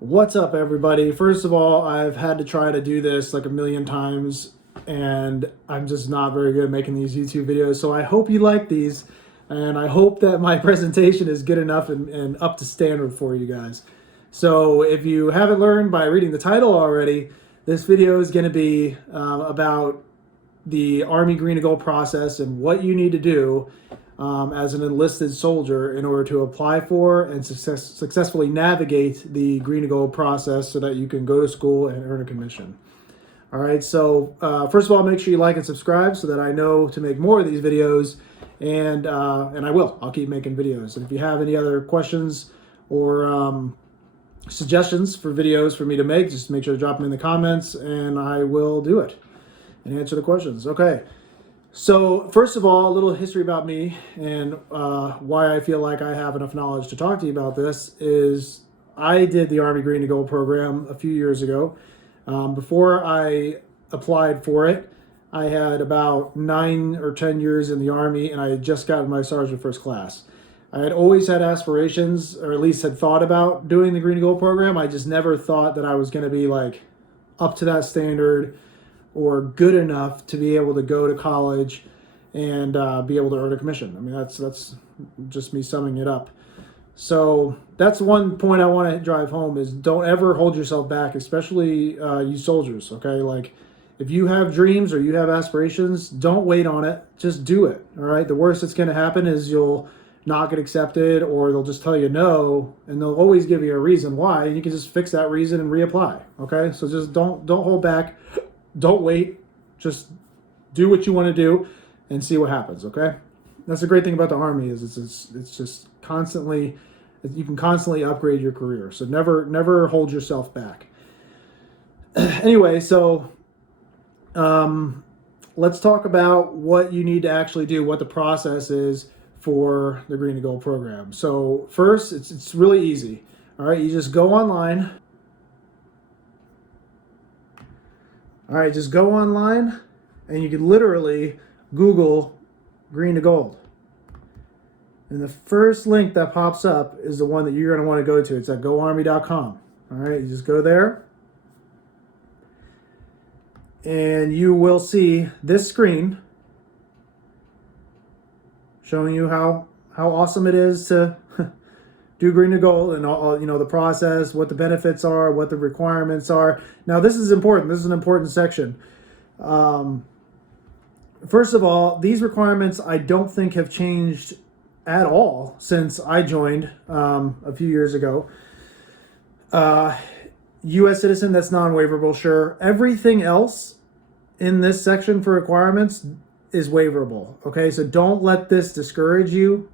What's up, everybody? First of all, I've had to try to do this like a million times, and I'm just not very good at making these YouTube videos. So I hope you like these, and I hope that my presentation is good enough and up to standard for you guys. So if you haven't learned by reading the title already, this video is going to be about the Army Green to Gold process and what you need to do as an enlisted soldier in order to apply for and successfully navigate the Green to Gold process so that you can go to school and earn a commission. All right, so first of all, make sure you like and subscribe so that I know to make more of these videos, and I will. I'll keep making videos. And if you have any other questions or suggestions for videos for me to make, just make sure to drop them in the comments, and I will do it and answer the questions. Okay. So first of all, a little history about me and why I feel like I have enough knowledge to talk to you about this is I did the Army Green to Gold program a few years ago. Before I applied for it, I had about 9 or 10 years in the Army, and I had just gotten my Sergeant First Class. I had always had aspirations, or at least had thought about doing the Green to Gold program. I just never thought that I was going to be like up to that standard or good enough to be able to go to college and be able to earn a commission. I mean, that's just me summing it up. So that's one point I want to drive home is don't ever hold yourself back, especially you soldiers, okay? Like if you have dreams or you have aspirations, don't wait on it. Just do it, all right? The worst that's going to happen is you'll not get accepted, or they'll just tell you no, and they'll always give you a reason why, and you can just fix that reason and reapply, okay? So just don't hold back. Don't wait, just do what you want to do and see what happens, okay? That's the great thing about the Army is it's just constantly, you can constantly upgrade your career. So never hold yourself back. Anyway, so let's talk about what you need to actually do, what the process is for the Green to Gold program. So first, it's really easy, all right? You just go online. All right, just go online and you can literally Google Green to Gold. And the first link that pops up is the one that you're going to want to go to. It's at goarmy.com. All right, you just go there. And you will see this screen showing you how awesome it is to do Green to Gold and all, the process, what the benefits are, what the requirements are. Now, this is important. This is an important section. First of all, these requirements I don't think have changed at all since I joined a few years ago. U.S. citizen, that's non-waiverable, sure. Everything else in this section for requirements is waiverable. Okay, so don't let this discourage you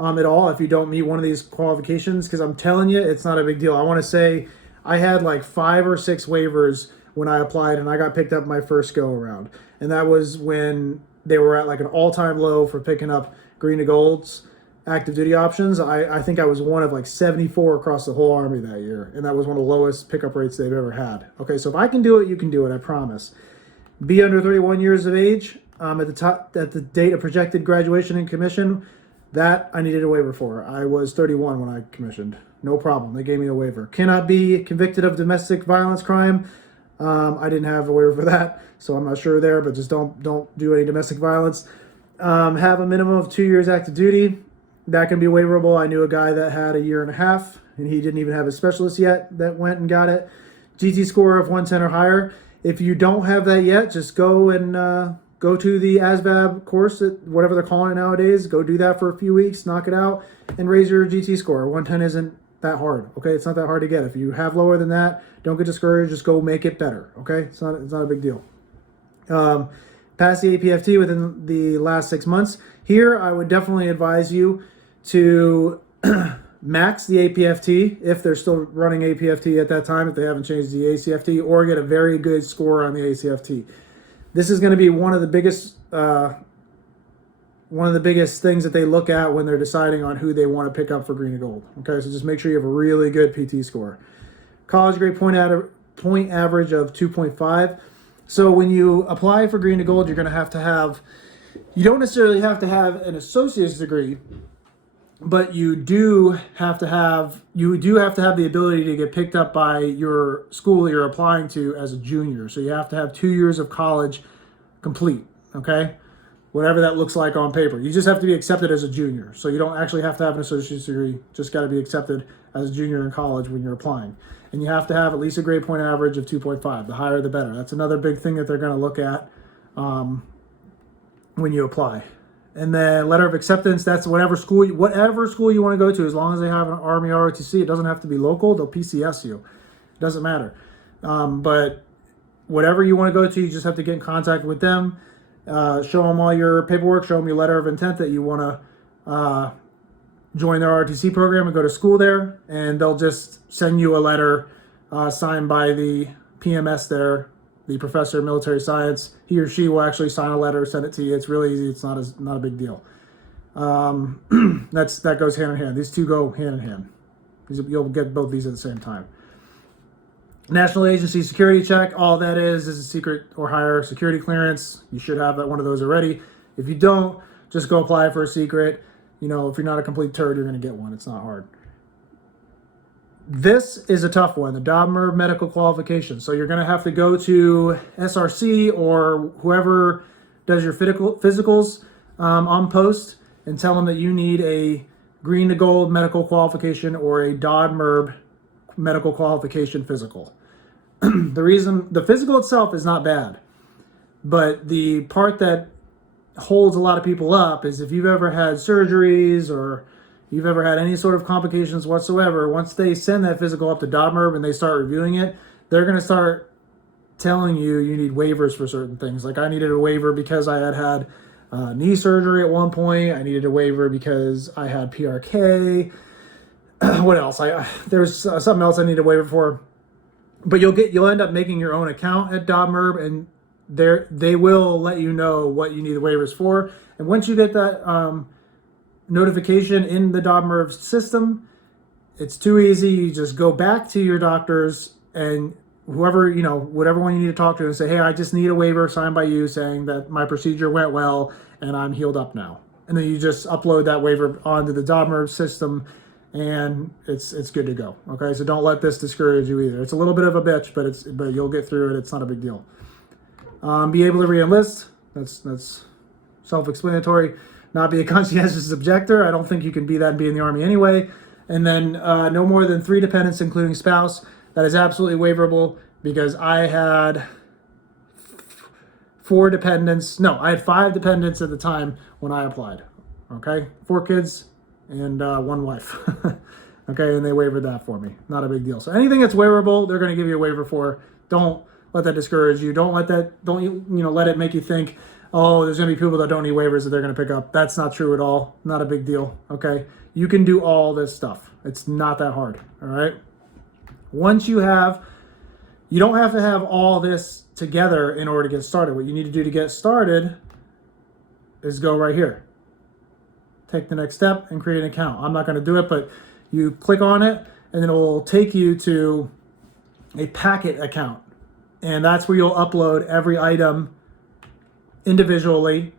at all if you don't meet one of these qualifications, because I'm telling you, it's not a big deal. I want to say I had like 5 or 6 waivers when I applied, and I got picked up my first go around. And that was when they were at like an all-time low for picking up Green to Gold's active duty options. I think I was one of like 74 across the whole Army that year, and that was one of the lowest pickup rates they've ever had. Okay, so if I can do it, you can do it, I promise. Be under 31 years of age at the date of projected graduation and commission. That I needed a waiver for. I was 31 when I commissioned. No problem. They gave me a waiver. Cannot be convicted of domestic violence crime. I didn't have a waiver for that, so I'm not sure there, but just don't do any domestic violence. Have a minimum of 2 years active duty. That can be waiverable. I knew a guy that had a year and a half, and he didn't even have a specialist yet that went and got it. GT score of 110 or higher. If you don't have that yet, just go and go to the ASVAB course, whatever they're calling it nowadays. Go do that for a few weeks, knock it out, and raise your GT score. 110 isn't that hard, okay? It's not that hard to get. If you have lower than that, don't get discouraged. Just go make it better, okay? It's not a big deal. Pass the APFT within the last 6 months. Here, I would definitely advise you to max the APFT if they're still running APFT at that time, if they haven't changed the ACFT, or get a very good score on the ACFT. This is going to be one of the biggest things that they look at when they're deciding on who they want to pick up for Green to Gold. Okay, so just make sure you have a really good PT score. College grade point average of 2.5. So when you apply for Green to Gold, you're going to have, you don't necessarily have to have an associate's degree but you do have to have the ability to get picked up by your school you're applying to as a junior. So you have to have 2 years of college complete, okay? Whatever that looks like on paper. You just have to be accepted as a junior. So you don't actually have to have an associate's degree, just got to be accepted as a junior in college when you're applying. And you have to have at least a grade point average of 2.5. The higher the better. That's another big thing that they're going to look at when you apply. And then letter of acceptance, that's whatever school you want to go to, as long as they have an Army ROTC. It doesn't have to be local, they'll PCS you. It doesn't matter. But whatever you want to go to, you just have to get in contact with them, show them all your paperwork, show them your letter of intent that you want to join their ROTC program and go to school there, and they'll just send you a letter signed by the PMS there, the professor of military science. He or she will actually sign a letter, send it to you. It's really easy. It's not a big deal. That goes hand in hand. These two go hand in hand. You'll get both these at the same time. National Agency Security Check. All that is a secret or higher security clearance. You should have one of those already. If you don't, just go apply for a secret. You know, if you're not a complete turd, you're going to get one. It's not hard. This is a tough one, the Dahmer medical qualification. So you're going to have to go to SRC or whoever does your physicals on post and tell them that you need a green to gold medical qualification or a Dahmer medical qualification physical. The physical itself is not bad, but the part that holds a lot of people up is if you've ever had surgeries or you've ever had any sort of complications whatsoever, once they send that physical up to Dahmer and they start reviewing it, they're going to start telling you need waivers for certain things. Like I needed a waiver because I had knee surgery at one point. I needed a waiver because I had PRK. What else? There's something else I need a waiver for. But you'll end up making your own account at Dahmer, and they will let you know what you need the waivers for. And once you get that notification in the Dahmer system, it's too easy. You just go back to your doctors and whatever one you need to talk to and say, hey, I just need a waiver signed by you saying that my procedure went well and I'm healed up now. And then you just upload that waiver onto the Dahmer system and it's good to go. Okay, so don't let this discourage you either. It's a little bit of a bitch, but you'll get through it. It's not a big deal. Be able to re-enlist. That's self-explanatory. Not be a conscientious objector. I don't think you can be that and be in the Army anyway. And then no more than 3 dependents, including spouse. That is absolutely waiverable because I had 4 dependents. No, I had 5 dependents at the time when I applied. Okay, 4 kids and 1 wife. Okay, and they waivered that for me. Not a big deal. So anything that's waiverable, they're going to give you a waiver for. Don't let that discourage you. Don't let it make you think, oh, there's going to be people that don't need waivers that they're going to pick up. That's not true at all. Not a big deal, okay? You can do all this stuff. It's not that hard, all right? Once you don't have to have all this together in order to get started. What you need to do to get started is go right here. Take the next step and create an account. I'm not going to do it, but you click on it, and then it will take you to a packet account. And that's where you'll upload every item individually,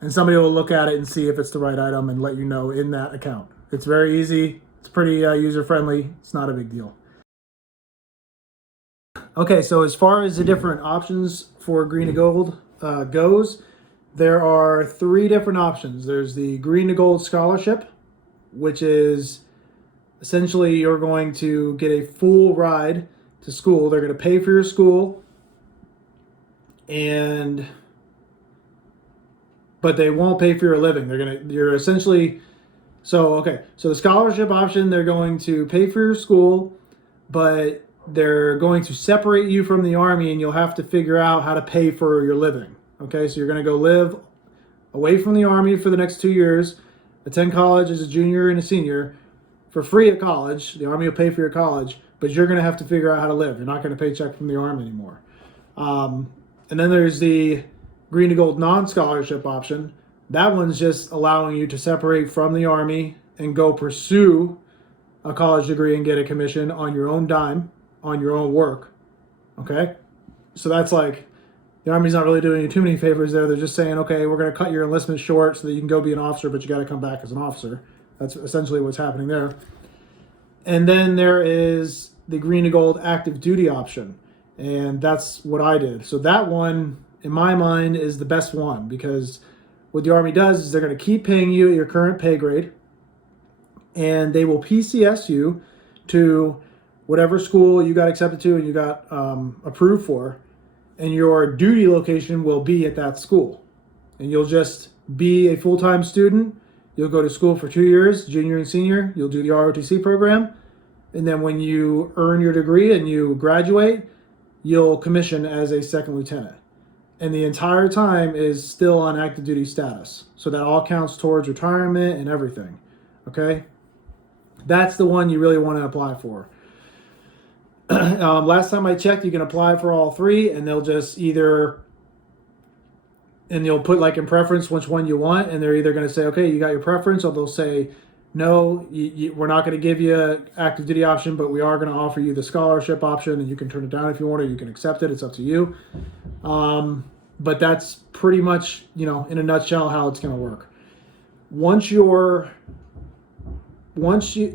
and somebody will look at it and see if it's the right item and let you know in that account. It's very easy. It's pretty user-friendly. It's not a big deal. Okay, so as far as the different options for green to gold goes, there are 3 different options. There's the green to gold scholarship, which is essentially you're going to get a full ride to school. They're going to pay for your school, but they won't pay for your living. You're essentially, so the scholarship option, they're going to pay for your school, but they're going to separate you from the Army and you'll have to figure out how to pay for your living. Okay, so you're going to go live away from the Army for the next 2 years, attend college as a junior and a senior for free at college. The Army will pay for your college, but you're going to have to figure out how to live. You're not going to paycheck from the Army anymore. And then there's the green to gold non-scholarship option. That one's just allowing you to separate from the Army and go pursue a college degree and get a commission on your own dime, on your own work. Okay? So that's like, the Army's not really doing you too many favors there. They're just saying, okay, we're going to cut your enlistment short so that you can go be an officer, but you got to come back as an officer. That's essentially what's happening there. And then there is the green to gold active duty option. And that's what I did. So that one, in my mind, is the best one, because what the Army does is they're going to keep paying you at your current pay grade, and they will PCS you to whatever school you got accepted to and you got approved for, and your duty location will be at that school. And you'll just be a full-time student. You'll go to school for 2 years, junior and senior. You'll do the ROTC program. And then when you earn your degree and you graduate, you'll commission as a second lieutenant. And the entire time is still on active duty status. So that all counts towards retirement and everything. Okay? That's the one you really want to apply for. Last time I checked, you can apply for all three, and they'll just either, and you'll put like in preference which one you want, and they're either going to say, okay, you got your preference, or they'll say, no, we're not going to give you an active duty option, but we are going to offer you the scholarship option, and you can turn it down if you want, or you can accept it. It's up to you. But that's pretty much, in a nutshell, how it's going to work.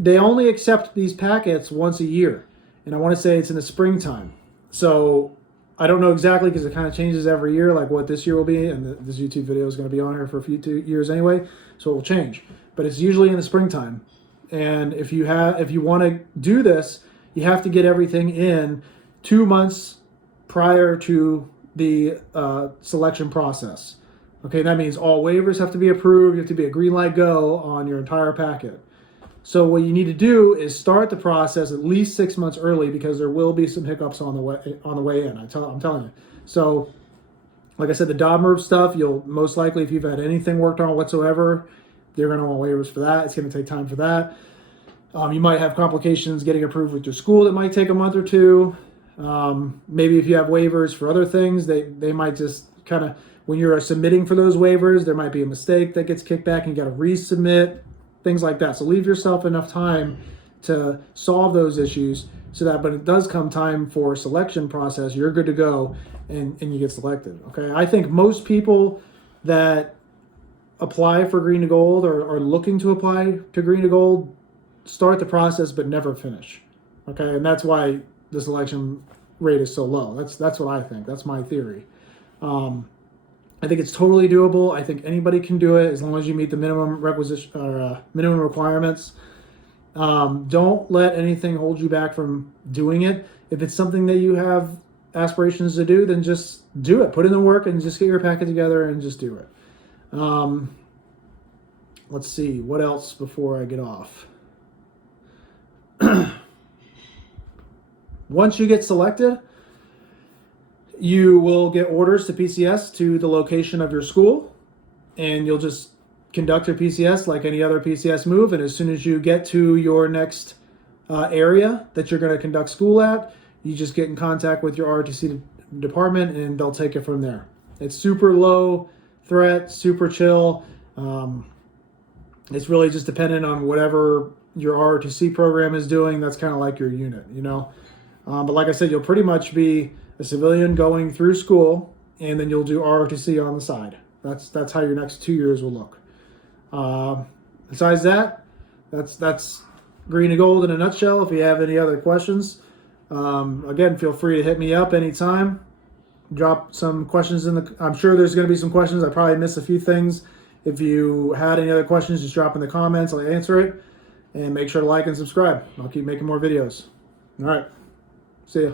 They only accept these packets once a year, and I want to say it's in the springtime. So I don't know exactly, because it kind of changes every year, like what this year will be, and this YouTube video is going to be on here for a few years anyway, so it will change. But it's usually in the springtime. And if you want to do this, you have to get everything in 2 months prior to the selection process. Okay, that means all waivers have to be approved. You have to be a green light go on your entire packet. So what you need to do is start the process at least 6 months early, because there will be some hiccups on the way in. I'm telling you. So, like I said, the Dahmer stuff, you'll most likely, if you've had anything worked on whatsoever, they're going to want waivers for that. It's going to take time for that. You might have complications getting approved with your school that might take a month or two. Maybe if you have waivers for other things, they might just kind of, when you're submitting for those waivers, there might be a mistake that gets kicked back and you got to resubmit, things like that. So leave yourself enough time to solve those issues, so that when it does come time for selection process, you're good to go and you get selected. Okay, I think most people that apply for green to gold or are looking to apply to green to gold start the process but never finish. Okay, and that's why the selection rate is so low. That's what I think. That's my theory. I think it's totally doable. I think anybody can do it as long as you meet the minimum minimum requirements. Don't let anything hold you back from doing it. If it's something that you have aspirations to do, then just do it. Put in the work and just get your packet together and just do it. Let's see, what else before I get off? Once you get selected, you will get orders to PCS to the location of your school, and you'll just conduct your PCS like any other PCS move. And as soon as you get to your next area that you're going to conduct school at, you just get in contact with your ROTC department, and they'll take it from there. It's super low threat, super chill. It's really just dependent on whatever your ROTC program is doing. That's kind of like your unit, But like I said, you'll pretty much be a civilian going through school, and then you'll do ROTC on the side. That's how your next 2 years will look. Besides that, that's green and gold in a nutshell. If you have any other questions, again, feel free to hit me up anytime. Drop some questions I'm sure there's going to be some questions. I probably missed a few things. If you had any other questions, just drop in the comments. I'll answer it. And make sure to like and subscribe. I'll keep making more videos. All right. See ya.